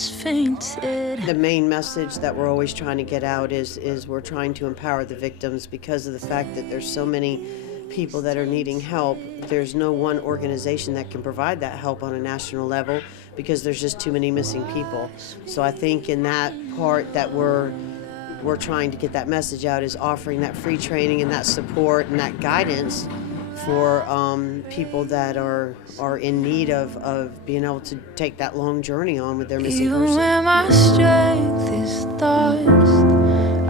almost fainted. The main message that we're always trying to get out is we're trying to empower the victims because of the fact that there's so many people that are needing help. There's no one organization that can provide that help on a national level because there's just too many missing people. So I think in that part that we're trying to get that message out is offering that free training and that support and that guidance for people that are in need of being able to take that long journey on with their missing person. Even when my strength is lost,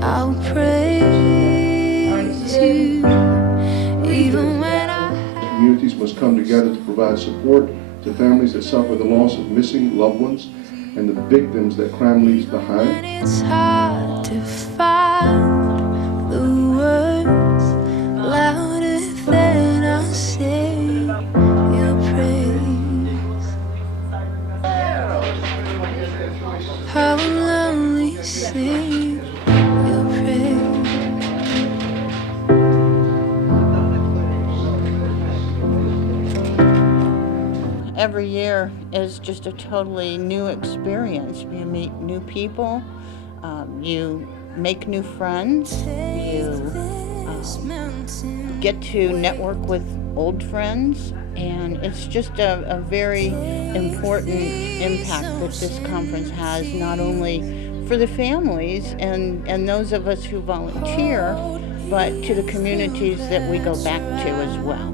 I'll praise you. Even when Communities must come together to provide support to families that suffer the loss of missing loved ones and the victims that crime leaves behind. when it's hard to find the words louder than I sing your praise. I will only sing your praise. Every year is just a totally new experience. You meet new people, you make new friends, you get to network with old friends, and it's just a very important impact that this conference has, not only for the families and those of us who volunteer, but to the communities that we go back to as well.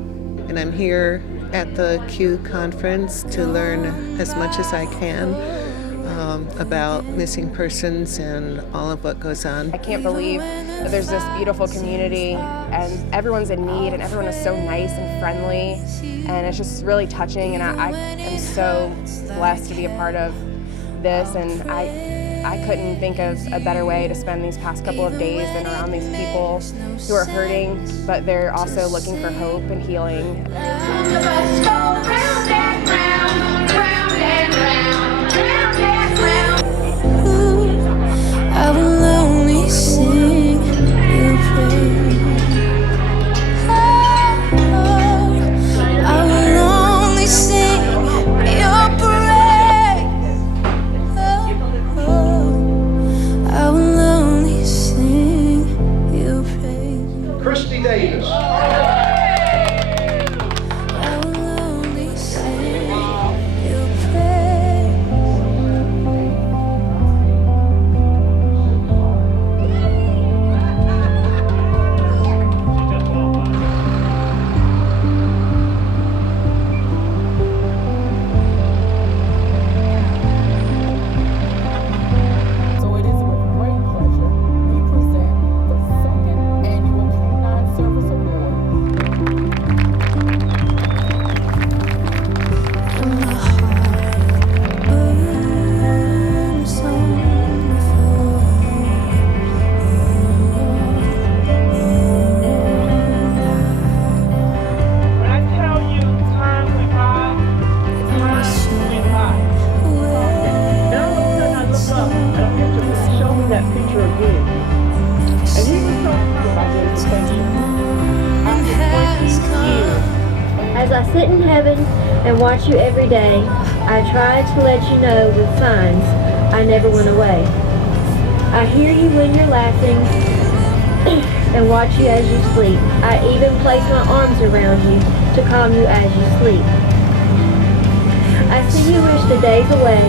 And I'm here at the Q conference to learn as much as I can about missing persons and all of what goes on. I can't believe that there's this beautiful community and everyone's in need and everyone is so nice and friendly, and it's just really touching, and I am so blessed to be a part of this, and I couldn't think of a better way to spend these past couple of days than around these people who are hurting, but they're also looking for hope and healing. I will only sing your praise. I will only sing your praise. I will only sing your praise. Christy Davis. I will only sing your praise. So it is with great pleasure we present the second annual Canine Service Award. And my heart burns on the floor. When I tell you time went by, time went by. And all of a sudden I looked up and a picture was showing that picture again. And he was talking about his attention. After 20 years. As I sit in heaven and watch you every day, I try to let you know with signs I never went away. I hear you when you're laughing and watch you as you sleep. I even place my arms around you to calm you as you sleep. I see you wish the days away,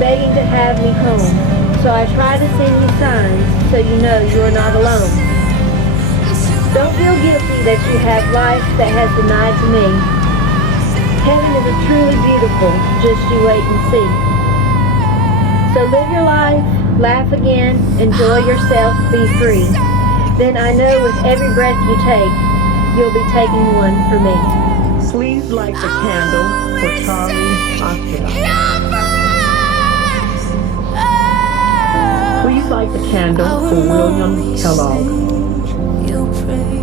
begging to have me home. So I try to send you signs so you know you're not alone. Don't feel guilty that you have life that has denied to me. Heaven is truly beautiful, just you wait and see. So live your life, laugh again, enjoy yourself, be free. Then I know with every breath you take, you'll be taking one for me. Please light the candle for Charlie Hospital. Please light the candle for William Kellogg. Your praise.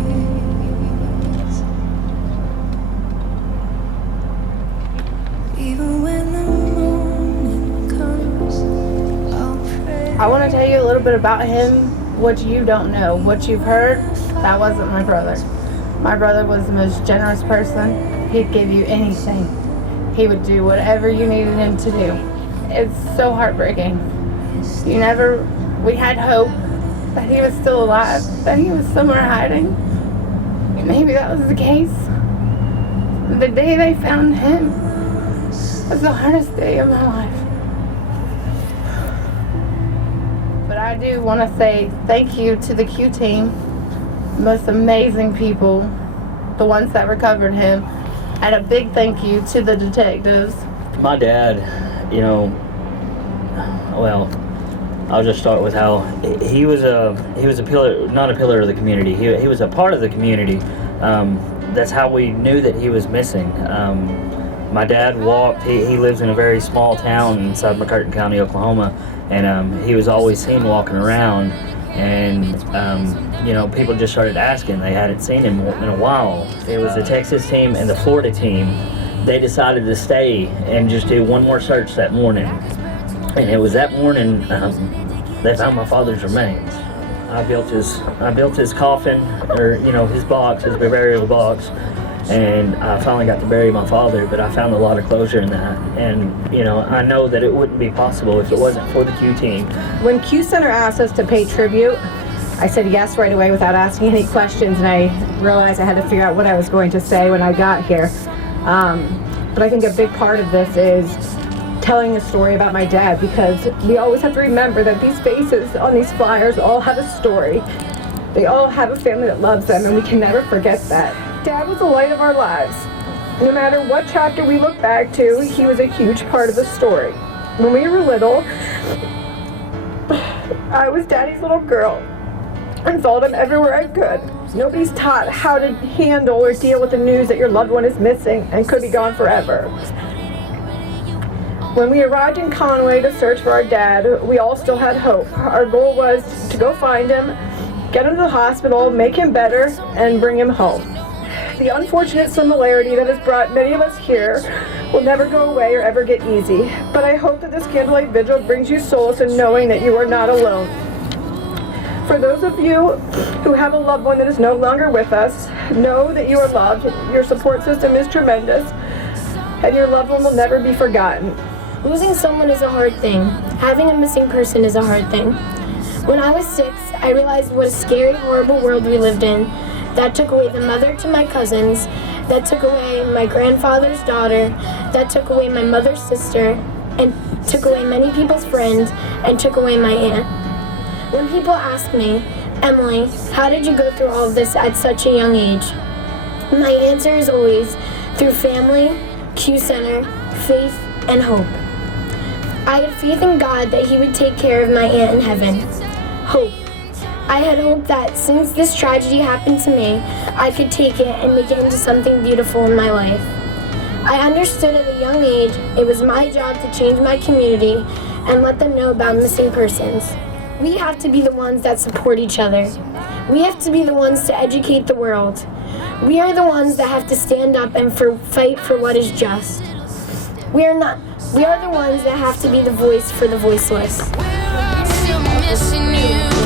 Even when the morning comes, I'll pray. I want to tell you a little bit about him, what you don't know. What you've heard, that wasn't my brother. My brother was the most generous person. He'd give you anything. He would do whatever you needed him to do. it's so heartbreaking. We had hope that he was still alive, that he was somewhere hiding. Maybe that was the case. The day they found him was the hardest day of my life. But I do want to say thank you to the Q team, the most amazing people, the ones that recovered him, and a big thank you to the detectives. My dad, well, I'll just start with how he was a pillar, not a pillar of the community. He was a part of the community. That's how we knew that he was missing. My dad walked. He lives in a very small town inside McCurtain County, Oklahoma, and he was always seen walking around. And people just started asking. They hadn't seen him in a while. It was the Texas team and the Florida team. They decided to stay and just do one more search that morning. And it was that morning they found my father's remains. I built his coffin, or his box, his burial box, and I finally got to bury my father. But I found a lot of closure in that, and I know that it wouldn't be possible if it wasn't for the Q team. When Q Center asked us to pay tribute, I said yes right away without asking any questions, and I realized I had to figure out what I was going to say when I got here. But I think a big part of this is telling a story about my dad, because we always have to remember that these faces on these flyers all have a story. They all have a family that loves them, and we can never forget that. Dad was the light of our lives. No matter what chapter we look back to, he was a huge part of the story. When we were little, I was Daddy's little girl and followed him everywhere I could. Nobody's taught how to handle or deal with the news that your loved one is missing and could be gone forever. When we arrived in Conway to search for our dad, we all still had hope. Our goal was to go find him, get him to the hospital, make him better, and bring him home. The unfortunate similarity that has brought many of us here will never go away or ever get easy. But I hope that this candlelight vigil brings you solace in knowing that you are not alone. For those of you who have a loved one that is no longer with us, know that you are loved, your support system is tremendous, and your loved one will never be forgotten. Losing someone is a hard thing. Having a missing person is a hard thing. When I was 6, I realized what a scary, horrible world we lived in. That took away the mother to my cousins, that took away my grandfather's daughter, that took away my mother's sister, and took away many people's friends, and took away my aunt. When people ask me, Emily, how did you go through all of this at such a young age? My answer is always through family, Q Center, faith, and hope. I had faith in God that He would take care of my aunt in heaven. Hope. I had hope that since this tragedy happened to me, I could take it and make it into something beautiful in my life. I understood at a young age it was my job to change my community and let them know about missing persons. We have to be the ones that support each other. We have to be the ones to educate the world. We are the ones that have to stand up and fight for what is just. We are the ones that have to be the voice for the voiceless. We're all still missing you.